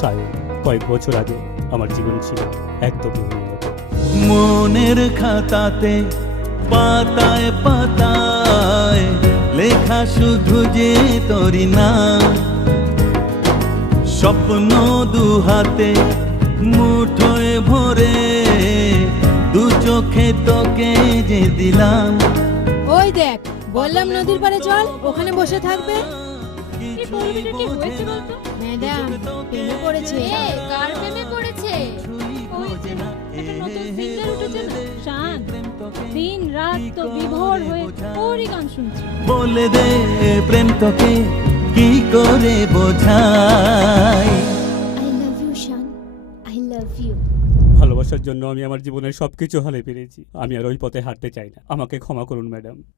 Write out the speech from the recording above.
সায়ন। কয়েক বছর আগে আমার জীবন ছিল একদমই অন্যরকম। মনের খাতাতে পাতায় পাতায় লেখা শুধু যে তোরি না, স্বপ্ন দুহাতে মুঠোয় ভরে দু চোখে তোকে যে দিলাম। ওই দেখ, বললাম নদীর পাড়ে চল, ওখানে বসে থাকবে। ম্যাডাম প্রেমে পড়েছে। কার প্রেমে পড়েছে? শান দিন রাত তো বিভোর হয়ে ওরই গান শুনছি। বলে দে প্রেম তোকে কি করে বোঝাই। I love you Shan, I love you. ভালোবাসার জন্য আমি আমার জীবনের সবকিছু হারিয়ে ফেলেছি। আমি আর ওই পথে হাঁটতে চাই না। আমাকে ক্ষমা করুন ম্যাডাম।